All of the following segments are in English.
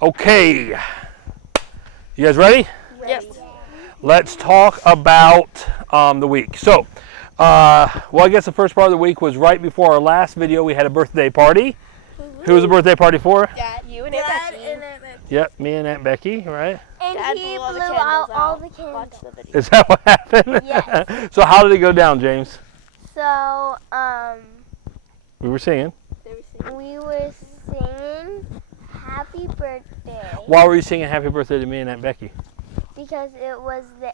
Okay, you guys ready? Yes. Let's talk about the week. So, well, I guess the first part of the week was right before our last video. We had a birthday party. Who was the birthday party for? Dad, you and Aunt Becky. Yep, me and Aunt Becky, right? And Dad he blew all the blew candles out all out. the candles. Watch the video. Is that what happened? Yes. So how did it go down, James? So, We were singing. we were singing Happy Birthday Why were you singing happy birthday to me and Aunt Becky? because it was their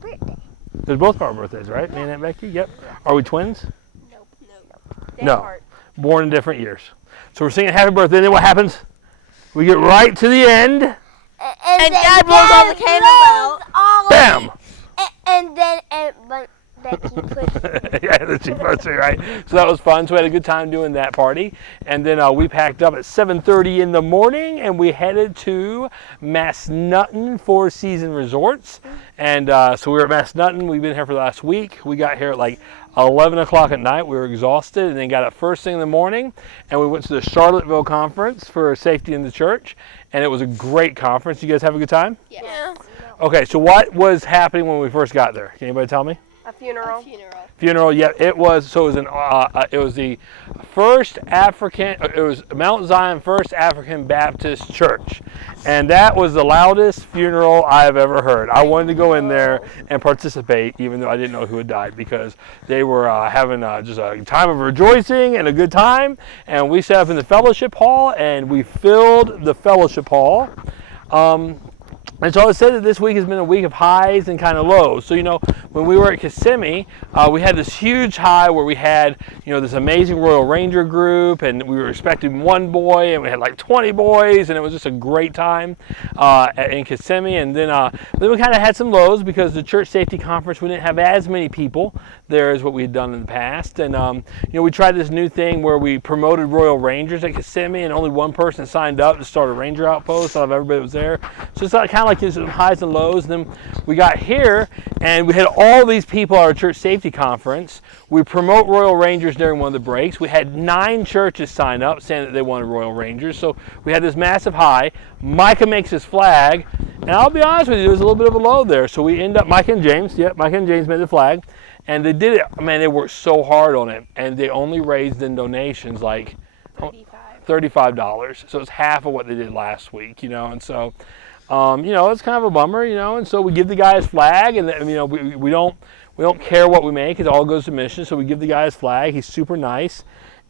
birthday. It was both of our birthdays, right? Me and Aunt Becky? Yep. Are we twins? Nope. No. Born in different years. So we're singing happy birthday, and then what happens? We get right to the end. And And then Dad blows all the candles out. Bam! And then Becky pushed Yeah, that's she first, right? So that was fun. So we had a good time doing that party. And then we packed up at 7:30 in the morning, and we headed to Massanutten Four Seasons Resorts. And so we were at Massanutten. We've been here for the last week. We got here at like 11 o'clock at night. We were exhausted, and then got up first thing in the morning, and we went to the Charlottesville conference for safety in the church. And it was a great conference. You guys have a good time? Yeah. Okay, so what was happening when we first got there? Can anybody tell me? A funeral. Funeral, yeah, it was. So it was the first African. It was Mount Zion First African Baptist Church, and that was the loudest funeral I have ever heard. I wanted to go in there and participate, even though I didn't know who had died, because they were having just a time of rejoicing and a good time. And we sat up in the fellowship hall, and we filled the fellowship hall. And so I said that this week has been a week of highs and kind of lows. So, when we were at Kissimmee, we had this huge high where we had, this amazing Royal Ranger group, and we were expecting one boy, and we had like 20 boys, and it was just a great time in Kissimmee. And then we kind of had some lows because the church safety conference, we didn't have as many people there as what we had done in the past. And, we tried this new thing where we promoted Royal Rangers at Kissimmee, and only one person signed up to start a Ranger outpost out of everybody that was there. So it's kind of like some highs and lows. And then we got here, and we had all these people at our church safety conference. We promote Royal Rangers during one of the breaks. We had 9 churches sign up saying that they wanted Royal Rangers. So we had this massive high. Micah makes his flag, and I'll be honest with you, there was a little bit of a low there. So we end up, Micah and James made the flag, and they did it. Man, they worked so hard on it, and they only raised in donations like $35. So it's half of what they did last week, and so. It's kind of a bummer, and so we give the guy his flag, and we don't care what we make; it all goes to mission. So we give the guy his flag. He's super nice,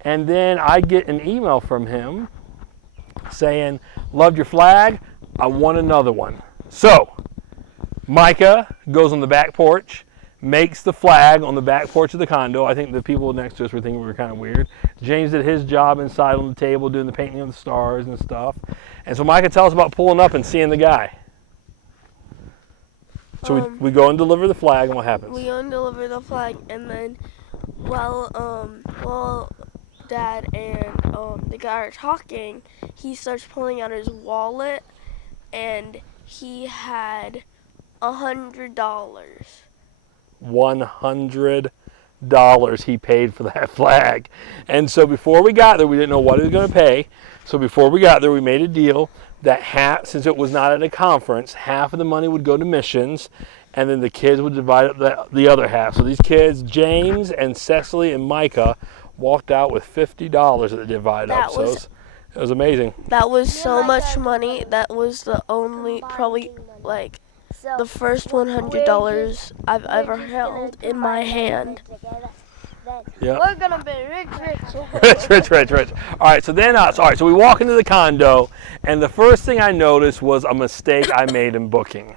and then I get an email from him saying, "Loved your flag. I want another one." So Micah goes on the back porch, makes the flag on the back porch of the condo. I think the people next to us were thinking we were kind of weird. James did his job inside on the table doing the painting of the stars and stuff. And so Micah tells us about pulling up and seeing the guy. So we go and deliver the flag, and what happens? We go and deliver the flag, and then while Dad and the guy are talking, he starts pulling out his wallet, and he had $100. $100 he paid for that flag. And so before we got there, we didn't know what he was going to pay. So before we got there, we made a deal that since it was not at a conference, half of the money would go to missions, and then the kids would divide up the other half. So these kids, James and Cecily and Micah, walked out with $50 that they divided up. So it was amazing. That was so much money. That was the only, probably like the first $100 I've ever held in my hand. Yeah. We're gonna be rich. Rich. All right, so then, so we walk into the condo, and the first thing I noticed was a mistake I made in booking.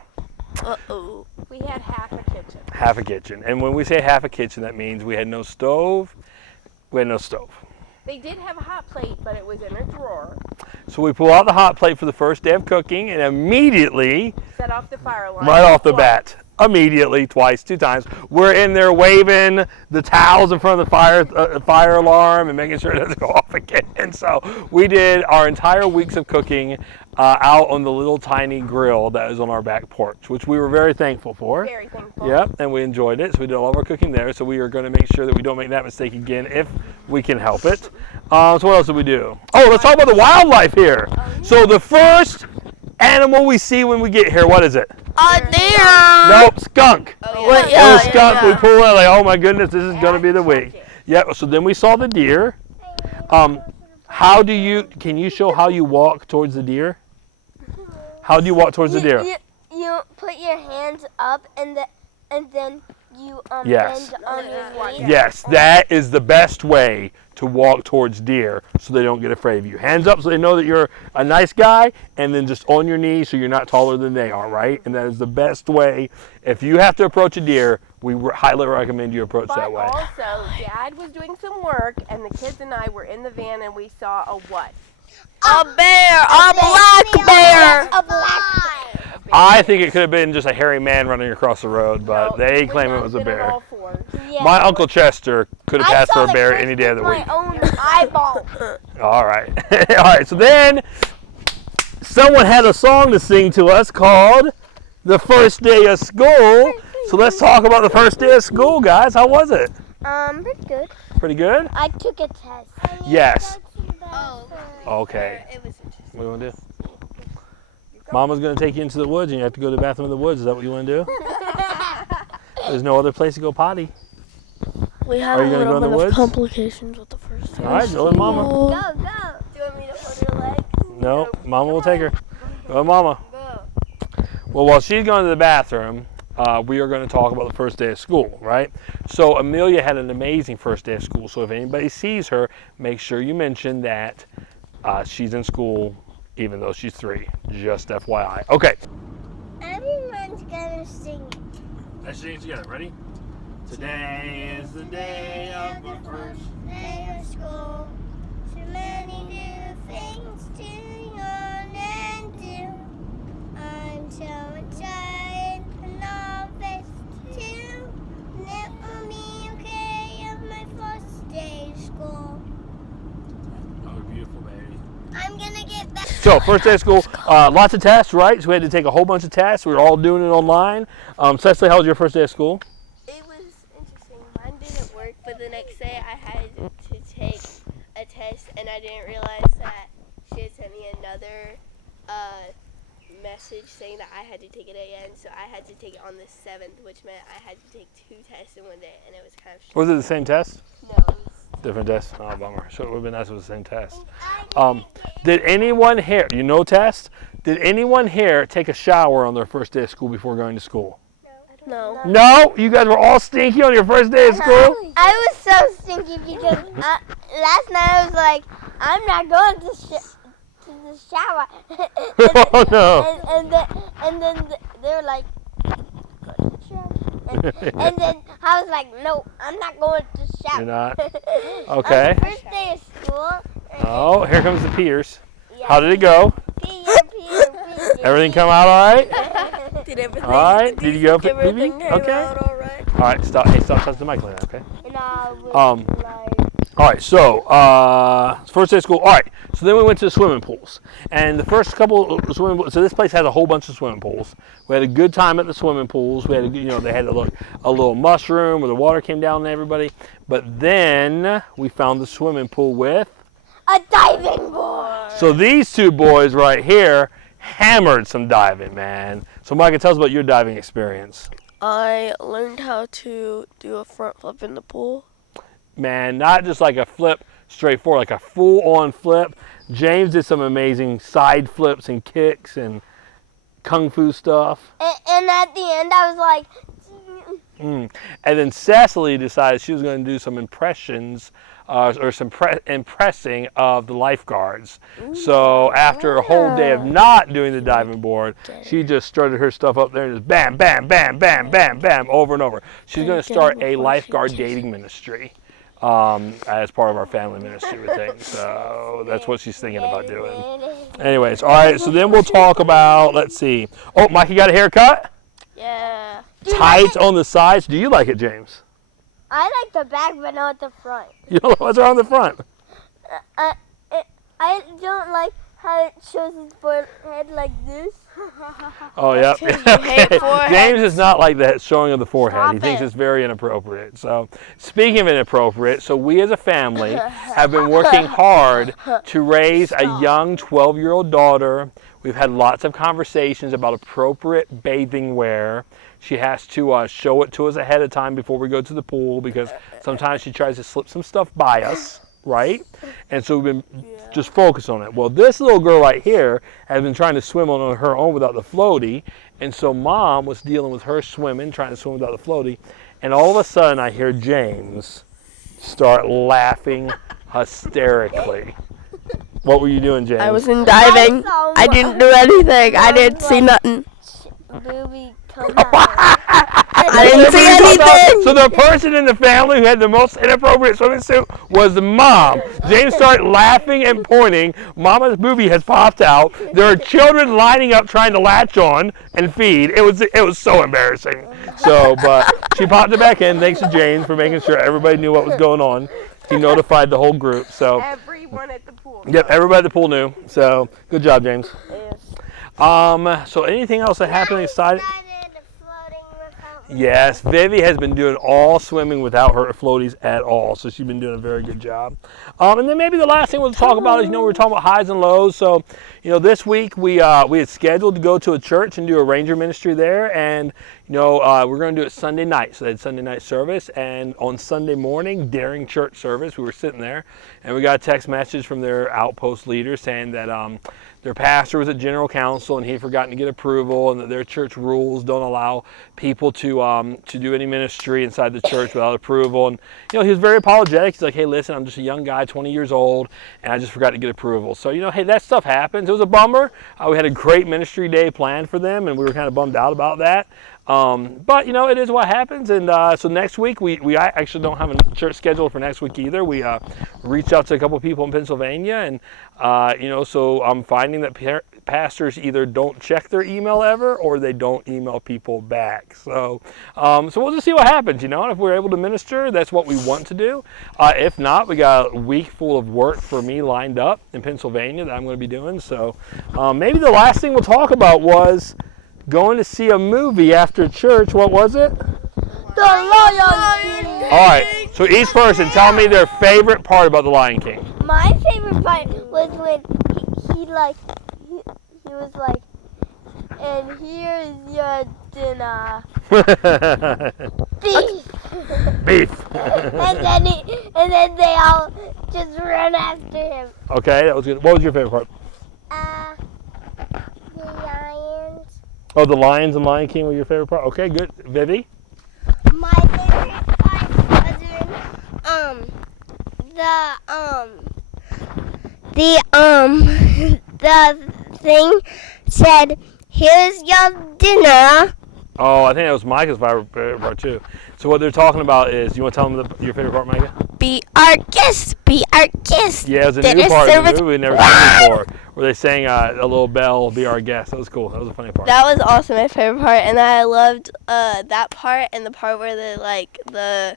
Uh-oh. We had half a kitchen. Half a kitchen, and when we say half a kitchen, that means we had no stove. They did have a hot plate, but it was in a drawer. So we pull out the hot plate for the first day of cooking, and immediately, Set off the fire alarm. right off the bat, immediately, twice, 2 times. We're in there waving the towels in front of the fire alarm and making sure it doesn't go off again. And so we did our entire weeks of cooking out on the little tiny grill that is on our back porch, which we were very thankful for. Very thankful. Yep, and we enjoyed it. So we did all of our cooking there. So we are going to make sure that we don't make that mistake again if we can help it. So what else did we do? Oh, let's talk about the wildlife here. So the first animal we see when we get here, what is it? A deer. Nope, skunk. Oh, Wait, It was skunk. yeah. We pulled out like, oh my goodness, this is going to be the Check week. it. Yep. So then we saw the deer. Can you show how you walk towards the deer? How do you walk towards the deer? You put your hands up and then you Yes. bend on your knees. Yes, that is the best way to walk towards deer so they don't get afraid of you. Hands up so they know that you're a nice guy, and then just on your knees so you're not taller than they are, right? And that is the best way. If you have to approach a deer, we highly recommend you approach But that way. also, Dad was doing some work, and the kids and I were in the van, and we saw a what? A bear. A black bear. A black I think it could have been just a hairy man running across the road, but No, they we claim it got was a on bear. all fours. Yeah. My Uncle Chester could have I passed saw for a the bear fish any day of the with week. my own eyeball. All right. All right. So then someone had a song to sing to us called The First Day of School. So let's talk about the first day of school, guys. How was it? Pretty good. Pretty good? I took a test. Yes. Oh. Okay. It was interesting. What do you want to do? Mama's going to take you into the woods and you have to go to the bathroom in the woods. Is that what you want to do? There's no other place to go potty. We had Are a you gonna little go in bit the of woods? complications with the first day. All right, go with Mama. Go, go. Do you want me to hold your leg? No, Mama will take her. Go with Mama. Go. Well, while she's going to the bathroom, we are going to talk about the first day of school, right? So Amelia had an amazing first day of school. So if anybody sees her, make sure you mention that she's in school, even though she's 3. Just FYI. Okay. Everyone's gonna sing. Let's sing it together. Ready? Today is the day of the first. Day of school. So many new things to learn and do. I'm so excited and all this too. And it will be okay of my first day of school. Oh, beautiful baby. I'm gonna get back. So first day of school, lots of tests, right? So we had to take a whole bunch of tests. We were all doing it online. Cecily, how was your first day of school? It was interesting. Mine didn't work, but the next day I had to take a test, and I didn't realize that she had sent me another message saying that I had to take it again. So I had to take it on the 7th, which meant I had to take 2 tests in one day, and it was kind of. Was it the same test? No, it was. Different test? Oh, bummer. So it would have been nice if it was the same test. Did anyone here, test? Did anyone here take a shower on their first day of school before going to school? No. No? You guys were all stinky on your first day of school? I was so stinky because last night I was like, I'm not going to the shower. Oh, no. And then they were like, go to the shower. And then I was like, no, I'm not going to the shower. You're not? Okay. On the first day of school. Oh, here comes the peers. Yeah. How did it go? Peer. Everything come out all right? Did everything? All right. Did you go for everything pee-pee? came Okay. out all right? All right. Stop. Hey, stop touching the mic like that, okay? And I was like, All right, so first day of school. All right, so then we went to the swimming pools, and the first couple of swimming pools. So this place has a whole bunch of swimming pools. We had a good time at the swimming pools. We had, they had a little mushroom where the water came down on everybody. But then we found the swimming pool with. a diving board. So these 2 boys right here hammered some diving, man. So Micah, tell us about your diving experience. I learned how to do a front flip in the pool. Man, not just like a flip straight forward, like a full-on flip. James did some amazing side flips and kicks and kung fu stuff. And at the end, I was like, And then Cecily decided she was going to do some impressions or some impressing of the lifeguards. So after a whole day of not doing the diving board, she just strutted her stuff up there and just bam, bam, bam, bam, bam, bam, over and over. She's going to start a lifeguard dating ministry as part of our family ministry with things. So that's what she's thinking about doing. Anyways, all right, so then we'll talk about, let's see. Oh, Mikey got a haircut? Yeah. tights on the sides. Do you like it, James? I like the back, but not the front. You don't know what's on the front. I don't like how it shows his forehead like this. Oh, yeah. You hate foreheads. James is not like that showing of the forehead. Stop He thinks it. it's very inappropriate. So, speaking of inappropriate, so we as a family have been working hard to raise a young 12-year-old daughter. We've had lots of conversations about appropriate bathing wear. She has to show it to us ahead of time before we go to the pool because sometimes she tries to slip some stuff by us, right? And so we've been just focused on it. Well, this little girl right here has been trying to swim on her own without the floaty, and so Mom was dealing with her swimming, trying to swim without the floaty, and all of a sudden I hear James start laughing hysterically. What were you doing, James? I wasn't diving. I didn't do anything. I didn't see nothing. Booby come out. I didn't see anything. So the person in the family who had the most inappropriate swimming suit was the mom. James started laughing and pointing. Mama's boobie has popped out. There are children lining up trying to latch on and feed. It was so embarrassing. So, but she popped it back in. Thanks to James for making sure everybody knew what was going on. He notified the whole group. So, Everyone at the pool. yep, everybody at the pool knew. So, good job, James. So anything else that happened exciting? Yes, Vivi has been doing all swimming without her floaties at all, so she's been doing a very good job. And then maybe the last thing we'll talk about is, we were talking about highs and lows. So, this week we had scheduled to go to a church and do a ranger ministry there, and we're going to do it Sunday night. So they had Sunday night service, and on Sunday morning during church service, we were sitting there, and we got a text message from their outpost leader saying that their pastor was at general council and he had forgotten to get approval, and that their church rules don't allow people to do any ministry inside the church without approval. And he was very apologetic. He's like, hey, listen, I'm just a young guy, 20 years old, and I just forgot to get approval. So hey, that stuff happens. It was a bummer. We had a great ministry day planned for them, and we were kind of bummed out about that. But it is what happens. And so next week we actually don't have a church scheduled for next week either. We reached out to a couple people in Pennsylvania, and so I'm finding that pastors either don't check their email ever, or they don't email people back. So we'll just see what happens. And if we're able to minister, that's what we want to do. If not, we got a week full of work for me lined up in Pennsylvania that I'm going to be doing. So maybe the last thing we'll talk about was going to see a movie after church. What was it? The Lion King. All right. So each person, tell me their favorite part about The Lion King. My favorite part was when he was like, and here's your dinner. Beef. Beef. and then they all just ran after him. Okay, that was good. What was your favorite part? The lions. Oh, the lions and Lion King were your favorite part? Okay, good. Vivi? My favorite part was when the thing said, here's your dinner. Oh, I think that was Micah's favorite part too. So what they're talking about is, you want to tell them your favorite part, Micah? Be our guest. Be our guest. Yeah, it was a Dinner new part of the service. movie we'd never seen before, where they sang a little bell, be our guest. That was cool. That was a funny part. That was also my favorite part, and I loved that part and the part where the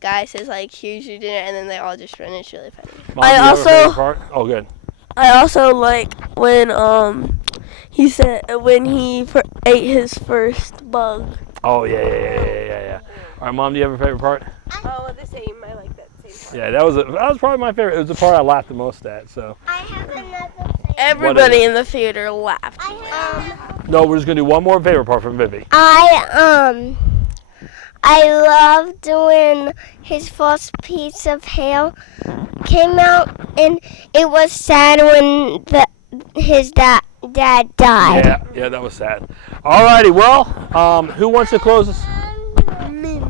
guy says here's your dinner, and then they all just run. It's really funny. Mom, do you have a favorite part? Oh, good. I also like when he said when he ate his first bug. Oh, yeah. All right, Mom, do you have a favorite part? Oh, the same. I like that same part. Yeah, that was probably my favorite. It was the part I laughed the most at. So. I have another favorite. Everybody in the theater laughed. No, we're just gonna do one more favorite part from Vivi. I loved when his first piece of hair came out, and it was sad when his dad died. Yeah, that was sad. Alrighty, well, who wants to close this? Me. I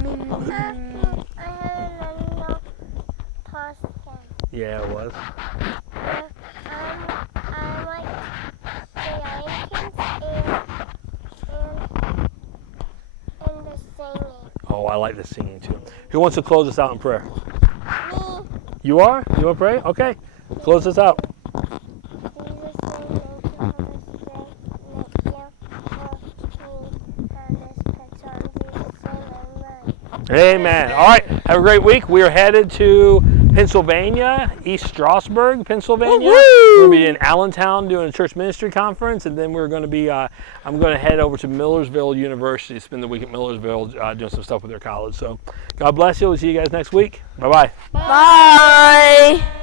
have another question. Yeah, it was. I like the Lion and the singing. Oh, I like the singing too. Who wants to close us out in prayer? Me. You are? You want to pray? Okay. Close us out. Jesus, Amen. All right. Have a great week. We are headed to Pennsylvania, East Strasburg, Pennsylvania. We're going to be in Allentown doing a church ministry conference, and then we're going to be, I'm going to head over to Millersville University, spend the week at Millersville doing some stuff with their college. So God bless you. We'll see you guys next week. Bye-bye. Bye.